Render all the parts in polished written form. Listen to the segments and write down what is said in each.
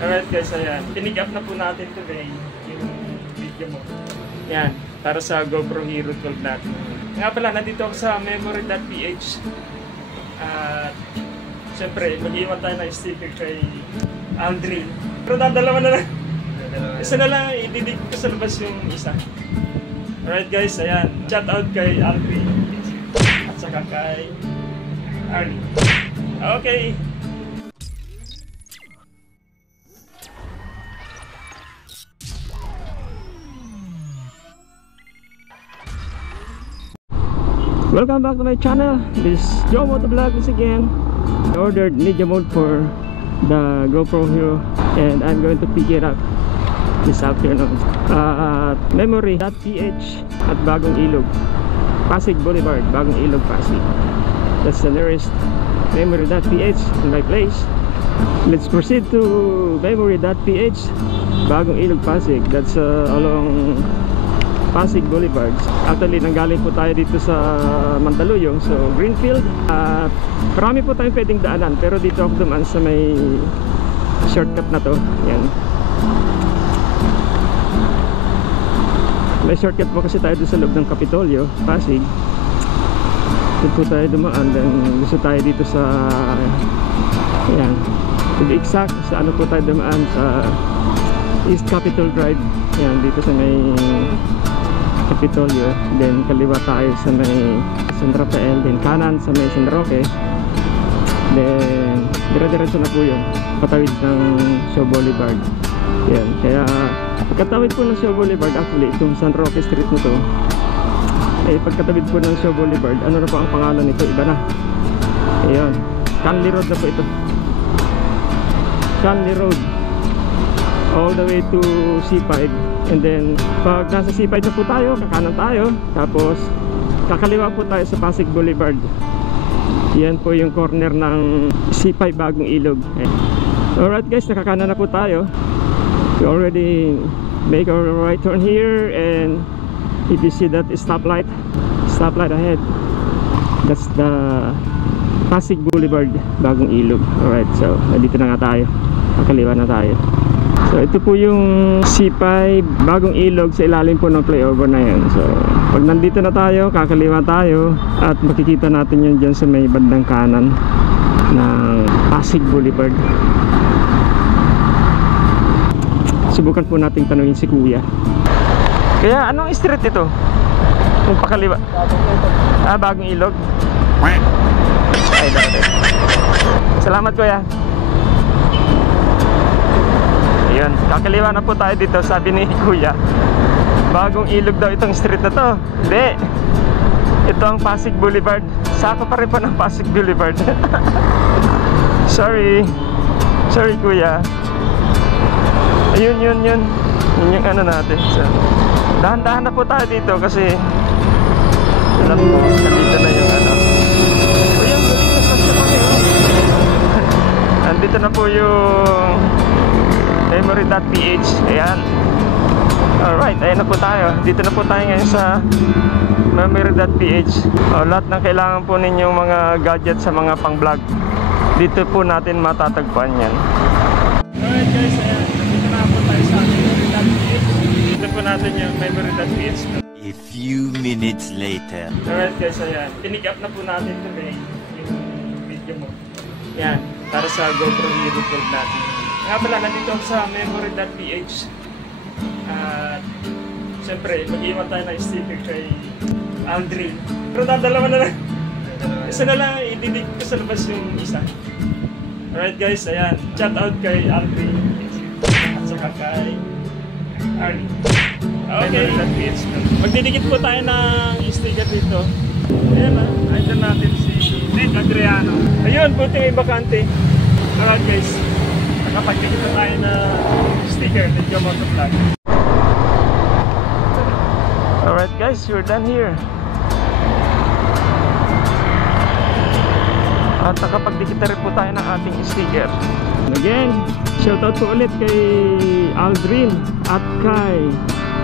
Alright guys, ayan. Pinig up na po natin today yung video mo. Yan, para sa GoPro Hero 12 natin. Nga pala, nandito ako sa memory.ph. At syempre, mag-iwan tayo ng sticker kay Aldrin. Pero dalawa na lang. Isa na lang, ididig ko sa labas yung isa. Alright guys, ayan. Shout out kay Aldrin. At saka kay Arlie. Okay. Welcome back to my channel. This is Joe Motovlog once again. I ordered media mode for the GoPro Hero and I'm going to pick it up this afternoon at memory.ph at Bagong Ilog, Pasig Boulevard, Bagong Ilog, Pasig. That's the nearest memory.ph in my place. Let's proceed to memory.ph, Bagong Ilog, Pasig. That's along Pasig Boulevard. Actually, nanggaling po tayo dito sa Mandaluyong, so Greenfield. Marami po tayong pwedeng daanan, pero dito ako dumaan sa may shortcut na to. Yan. May shortcut po kasi tayo doon sa loob ng Kapitolyo, Pasig. Doon po tayo dumaan, then gusto tayo dito sa yan, to be exact, sa ano po tayo dumaan, sa East Capitol Drive. Yan, dito sa may Kapitolyo, then kaliwa tayo sa may San Rafael, then kanan sa may San Roque, then dire-diretso na po yun, patawid ng Shaw Boulevard. Yan, kaya pagkatawid po ng Shaw Boulevard, actually itong San Roque Street na to, pagkatawid po ng Shaw Boulevard, ano na po ang pangalan nito? Iba na. Ayan, Canley Road na po ito. Canley Road all the way to C5. And then pag nasa C5 na po tayo, kakanan tayo, tapos kakaliwa po tayo sa Pasig Boulevard. Yan po yung corner ng C5 Bagong Ilog. Alright guys, nakakanan na po tayo. We already make our right turn here, and if you see that stoplight ahead, that's the Pasig Boulevard Bagong Ilog. Alright, so nandito na nga tayo, kakaliwa na tayo. So ito po yung C5 Bagong Ilog, sa ilalim po ng flyover na yan. So pag nandito na tayo, kakaliwa tayo, at makikita natin yun dyan sa may bandang kanan ng Pasig Boulevard. Subukan po nating tanungin si Kuya. Kaya anong street ito? Kung pakaliwa? Bagong Ilog? Ay, dati. Salamat Kuya. Ayun, kakaliwa na po tayo dito, sabi ni Kuya. Bagong Ilog daw itong street na to. Hindi, ito ang Pasig Boulevard. Saka pa rin po ng Pasig Boulevard. Sorry Kuya. Ayun yun yung ano natin. So, dahan-dahan na po tayo dito kasi alam ko, nandito na yung ano. Ayun, nandito na po yung memory.ph. Ayan. Alright, ayan na po tayo. Dito na po tayo ngayon sa memory.ph. Lahat ng kailangan po ninyong mga gadgets sa mga pang vlog, dito po natin matatagpuan yan. Alright guys, ayan. Dito na po tayo sa memory.ph. Dito po natin yung memory.ph. A few minutes later. Alright guys, ayan. Pinig up na po natin today yung video mo. Yan, para sa GoPro Hero 12 natin. Nga pala, nandito ako sa memory.ph. At syempre, mag-iwan tayo ng sticker kay Aldrin. Pero dalawa na lang. Isa na lang, ididig ko sa labas yung isa. Alright guys, ayan. Shout out kay Aldrin. At saka kay Arlie. Okay. Magdidikit po tayo ng sticker dito. Ayan na, ayun natin si Nick Adriano. Ayun, buti may bakante. Alright guys, nakapagdikit na tayo na sticker ng Joe Motovlog. Alright guys, we're done here. At nakapagdikit na rin po tayo ng ating sticker. Again, shoutout po ulit kay Aldrin at kay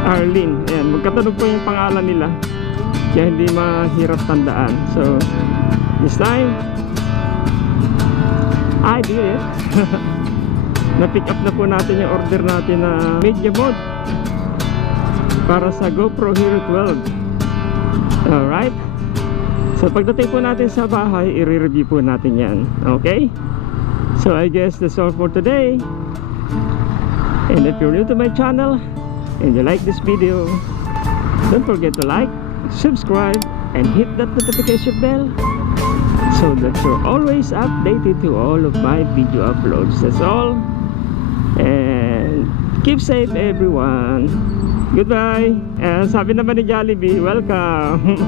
Arlene. Ayan, magkatanog po yung pangalan nila, kaya hindi mahirap tandaan. So, this time I did it. na-pick up na po natin yung order natin na media mode para sa GoPro Hero 12. Alright, so pagdating po natin sa bahay, i-review po natin yan. Okay, so I guess that's all for today. And if you're new to my channel and you like this video, don't forget to like, subscribe, and hit that notification bell so that you're always updated to all of my video uploads. That's all, and keep safe everyone. Goodbye. And sabi naman ni Jollibee, welcome.